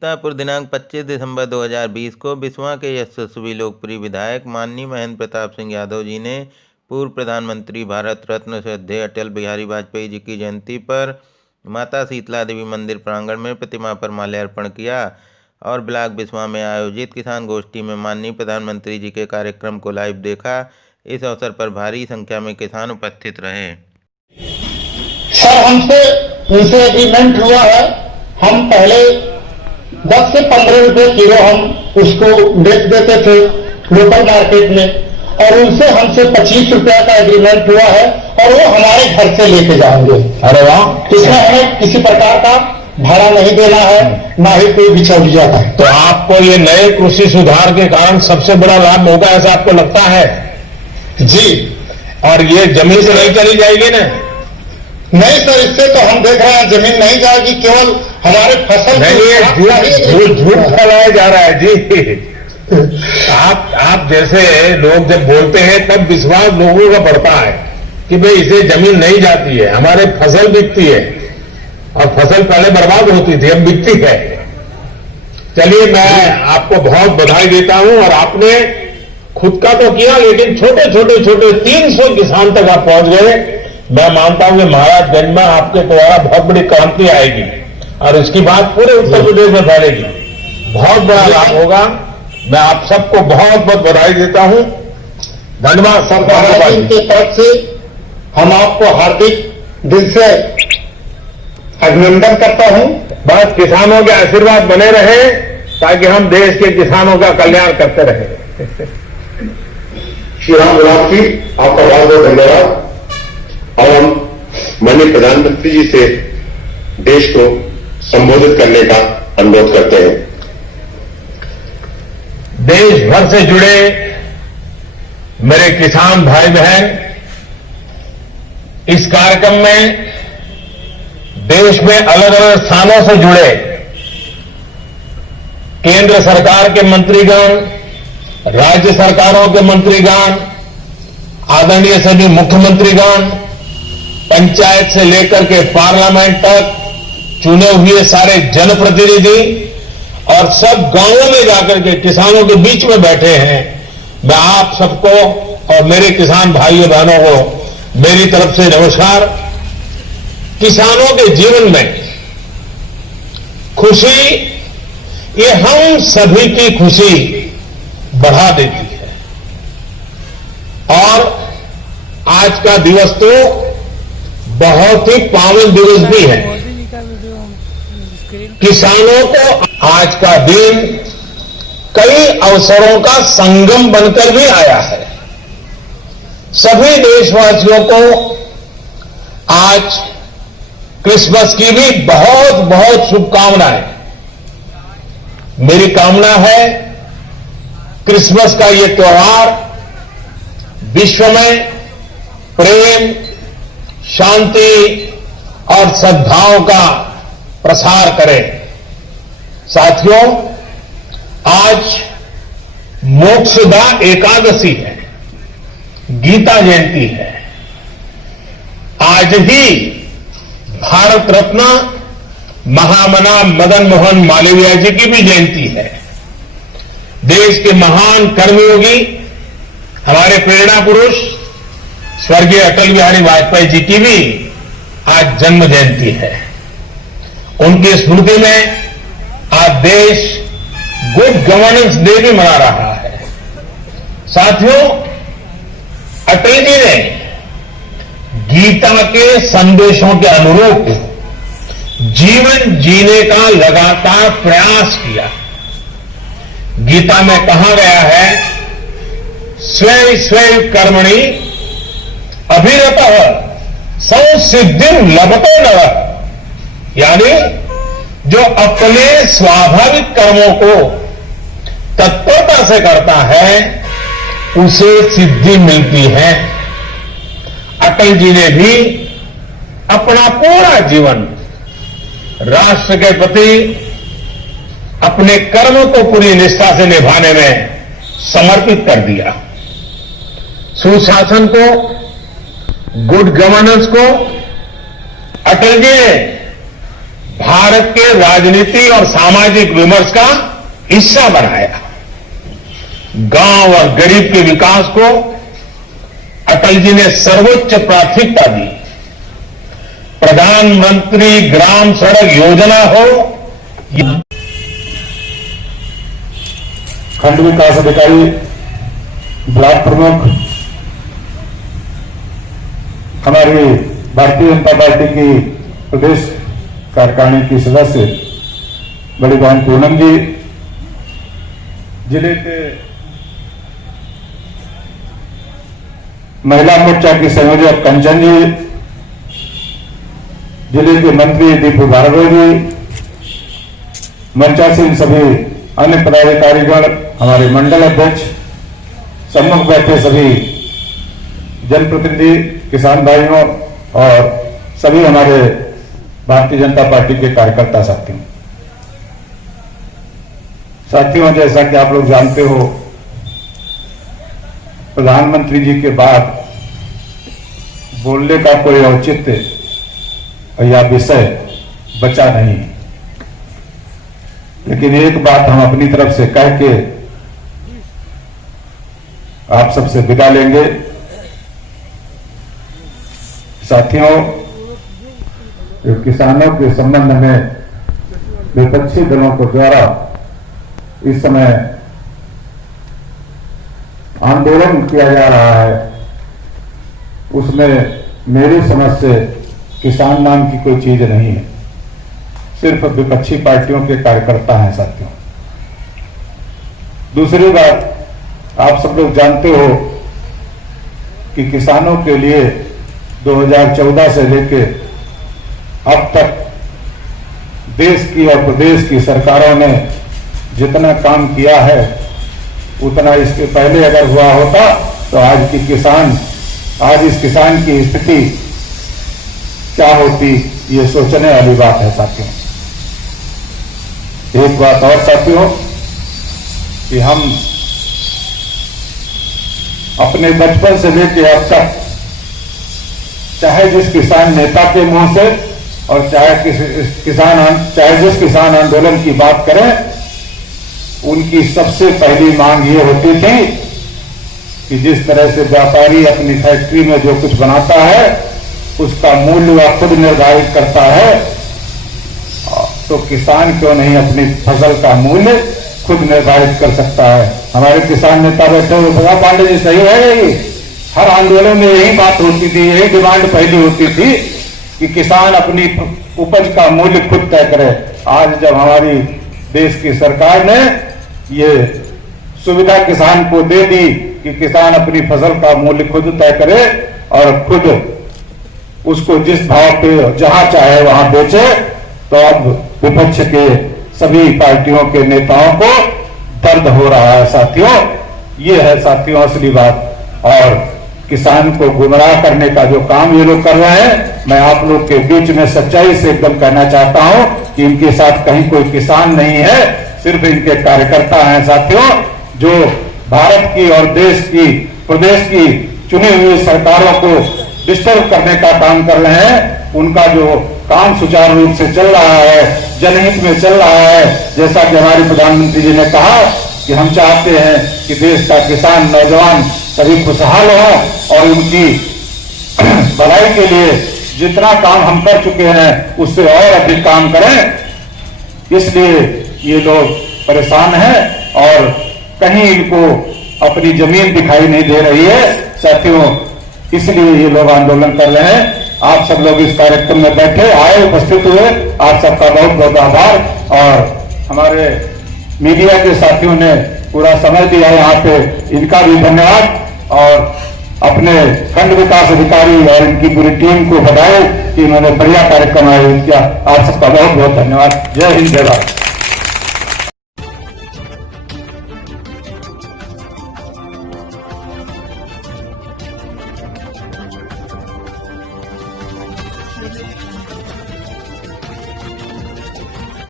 सीतापुर दिनांक 25 दिसंबर 2020 को बिस्वा के यशस्वी लोकप्रिय विधायक माननीय महेंद्र प्रताप सिंह यादव जी ने पूर्व प्रधानमंत्री भारत रत्न श्रद्धेय अटल बिहारी वाजपेयी जी की जयंती पर माता शीतला देवी मंदिर प्रांगण में प्रतिमा पर माल्यार्पण किया और ब्लॉक बिस्वा में आयोजित किसान गोष्ठी में माननीय प्रधानमंत्री जी के कार्यक्रम को लाइव देखा। इस अवसर पर भारी संख्या में किसान उपस्थित रहे। सर, हमसे उनसे एग्रीमेंट हुआ है, हम पहले 10 से 15 रुपए किलो हम उसको बेच देते थे लोकल मार्केट में, और उनसे हमसे 25 रुपया का एग्रीमेंट हुआ है और वो हमारे घर से लेके जाएंगे। अरे वाह! इसमें हमें किसी प्रकार का भाड़ा नहीं देना है, ना ही कोई बिचौलिया का। तो आपको ये नए कृषि सुधार के कारण सबसे बड़ा लाभ होगा, ऐसा आपको लगता है? जी। और ये जमीन से नहीं चली जाएगी ना? नहीं सर, इससे तो हम देख रहे हैं जमीन नहीं जाएगी, केवल हमारे फसल झूठ फैलाया जा रहा है जी। आप जैसे लोग जब बोलते हैं तब विश्वास लोगों का बढ़ता है कि भाई इसे जमीन नहीं जाती है, हमारे फसल बिकती है, और फसल पहले बर्बाद होती थी, अब बिकती है। चलिए, मैं आपको बहुत बधाई देता हूं, और आपने खुद का तो किया, लेकिन छोटे 300 किसान तक आप पहुंच गए। मैं मानता हूं कि महाराजगंज में आपके द्वारा बहुत बड़ी क्रांति आएगी और इसकी बात पूरे उत्तर प्रदेश में फैलेगी, बहुत बड़ा लाभ होगा। मैं आप सबको बहुत बहुत बधाई देता हूं। धन्यवाद। सरकार की तरफ से हम आपको हार्दिक दिल से अभिनंदन करता हूं। बस किसानों के आशीर्वाद बने रहे ताकि हम देश के किसानों का कल्याण करते रहे। श्री राम गुलाब जी, आपका बहुत बहुत धन्यवाद। और हम माननीय प्रधानमंत्री जी से देश को संबोधित करने का अनुरोध करते हैं। देश भर से जुड़े मेरे किसान भाई बहन, इस कार्यक्रम में देश में अलग अलग स्थानों से जुड़े केंद्र सरकार के मंत्रीगण, राज्य सरकारों के मंत्रीगण, आदरणीय सभी मुख्यमंत्रीगण, पंचायत से लेकर के पार्लियामेंट तक चुने हुए सारे जनप्रतिनिधि, और सब गांवों में जाकर के किसानों के बीच में बैठे हैं। मैं आप सबको और मेरे किसान भाइयों बहनों को मेरी तरफ से नमस्कार। किसानों के जीवन में खुशी, ये हम सभी की खुशी बढ़ा देती है, और आज का दिवस तो बहुत ही पावन दिवस भी है। किसानों को आज का दिन कई अवसरों का संगम बनकर भी आया है। सभी देशवासियों को आज क्रिसमस की भी बहुत बहुत शुभकामनाएं। मेरी कामना है क्रिसमस का ये त्योहार विश्व में प्रेम, शांति और सद्भाव का प्रसार करें। साथियों, आज मोक्षदा एकादशी है, गीता जयंती है। आज ही भारत रत्न महामना मदन मोहन मालवीय जी की भी जयंती है। देश के महान कर्मयोगी, हमारे प्रेरणा पुरुष स्वर्गीय अटल बिहारी वाजपेयी जी की भी आज जन्म जयंती है। उनकी स्मृति में आज देश गुड गवर्नेंस डे भी मना रहा है। साथियों, अटल जी ने गीता के संदेशों के अनुरूप जीवन जीने का लगातार प्रयास किया। गीता में कहा गया है, स्वयं स्वयं कर्मणि अभिरतः संसिद्धिं लभते नरः, यानी जो अपने स्वाभाविक कर्मों को तत्परता से करता है उसे सिद्धि मिलती है। अटल जी ने भी अपना पूरा जीवन राष्ट्र के प्रति अपने कर्म को पूरी निष्ठा से निभाने में समर्पित कर दिया। सुशासन को, गुड गवर्नेंस को अटल जी ने भारत के राजनीति और सामाजिक विमर्श का हिस्सा बनाया। गांव और गरीब के विकास को अटल जी ने सर्वोच्च प्राथमिकता दी। प्रधानमंत्री ग्राम सड़क योजना हो, खंड विकास अधिकारी, ब्लॉक प्रमुख, हमारी भारतीय जनता पार्टी की प्रदेश कार्यकारिणी की सदस्य बड़ी बहन पूनम जी, जिले के महिला मोर्चा की संयोजक कंचन जी, जिले के मंत्री दीपू भार्गव जी, मंचासीन सभी अन्य पदाधिकारीगण, हमारे मंडल अध्यक्ष, सम्मुख बैठे सभी जनप्रतिनिधि, किसान भाइयों और सभी हमारे भारतीय जनता पार्टी के कार्यकर्ता साथियों, जैसा कि आप लोग जानते हो, प्रधानमंत्री जी के बाद बोलने का कोई औचित्य या विषय बचा नहीं, लेकिन एक बात हम अपनी तरफ से कह के आप सबसे विदा लेंगे। साथियों, किसानों के संबंध में विपक्षी दलों को द्वारा इस समय आंदोलन किया जा रहा है, उसमें मेरी समझ से किसान नाम की कोई चीज नहीं है, सिर्फ विपक्षी पार्टियों के कार्यकर्ता हैं साथियों। दूसरी बात, आप सब लोग जानते हो कि किसानों के लिए 2014 से लेकर अब तक देश की और प्रदेश की सरकारों ने जितना काम किया है, उतना इसके पहले अगर हुआ होता तो आज इस किसान की स्थिति क्या होती, ये सोचने वाली बात है साथियों। एक बात और साथियों, कि हम अपने बचपन से लेकर अब तक चाहे जिस किसान नेता के मुंह से और चाहे जिस किसान आंदोलन की बात करें, उनकी सबसे पहली मांग ये होती थी कि जिस तरह से व्यापारी अपनी फैक्ट्री में जो कुछ बनाता है उसका मूल्य वह खुद निर्धारित करता है, तो किसान क्यों नहीं अपनी फसल का मूल्य खुद निर्धारित कर सकता है। हमारे किसान नेता बैठे हुए प्रताप पांडे जी, सही है ये, हर आंदोलन में यही बात होती थी, यही डिमांड पहली होती थी कि किसान अपनी उपज का मूल्य खुद तय करे। आज जब हमारी देश की सरकार ने ये सुविधा किसान को दे दी कि किसान अपनी फसल का मूल्य खुद तय करे और खुद उसको जिस भाव पे जहां चाहे वहां बेचे, तो अब विपक्ष के सभी पार्टियों के नेताओं को दर्द हो रहा है साथियों। ये है साथियों असली बात। और किसान को गुमराह करने का जो काम ये लोग कर रहे हैं, मैं आप लोग के बीच में सच्चाई से एकदम कहना चाहता हूं कि इनके साथ कहीं कोई किसान नहीं है, सिर्फ इनके कार्यकर्ता हैं साथियों, जो भारत की और देश की प्रदेश की चुनी हुई सरकारों को डिस्टर्ब करने का काम कर रहे हैं। उनका जो काम सुचारू रूप से चल रहा है, जनहित में चल रहा है, जैसा कि हमारे प्रधानमंत्री जी ने कहा कि हम चाहते हैं कि देश का किसान, नौजवान सभी खुशहाल हो और उनकी भलाई के लिए जितना काम हम कर चुके हैं उससे और अधिक काम करें। इसलिए ये लोग परेशान हैं और कहीं इनको अपनी जमीन दिखाई नहीं दे रही है साथियों, इसलिए ये लोग आंदोलन कर रहे हैं। आप सब लोग इस कार्यक्रम में बैठे आए, उपस्थित हुए, आप सबका बहुत बहुत आभार। और हमारे मीडिया के साथियों ने पूरा समय दिया यहाँ पे, इनका भी धन्यवाद। और अपने खंड विकास अधिकारी और इनकी पूरी टीम को बधाई कि इन्होंने बढ़िया कार्यक्रम आयोजित किया। आप सबका बहुत बहुत धन्यवाद। जय हिंद, जय भारत।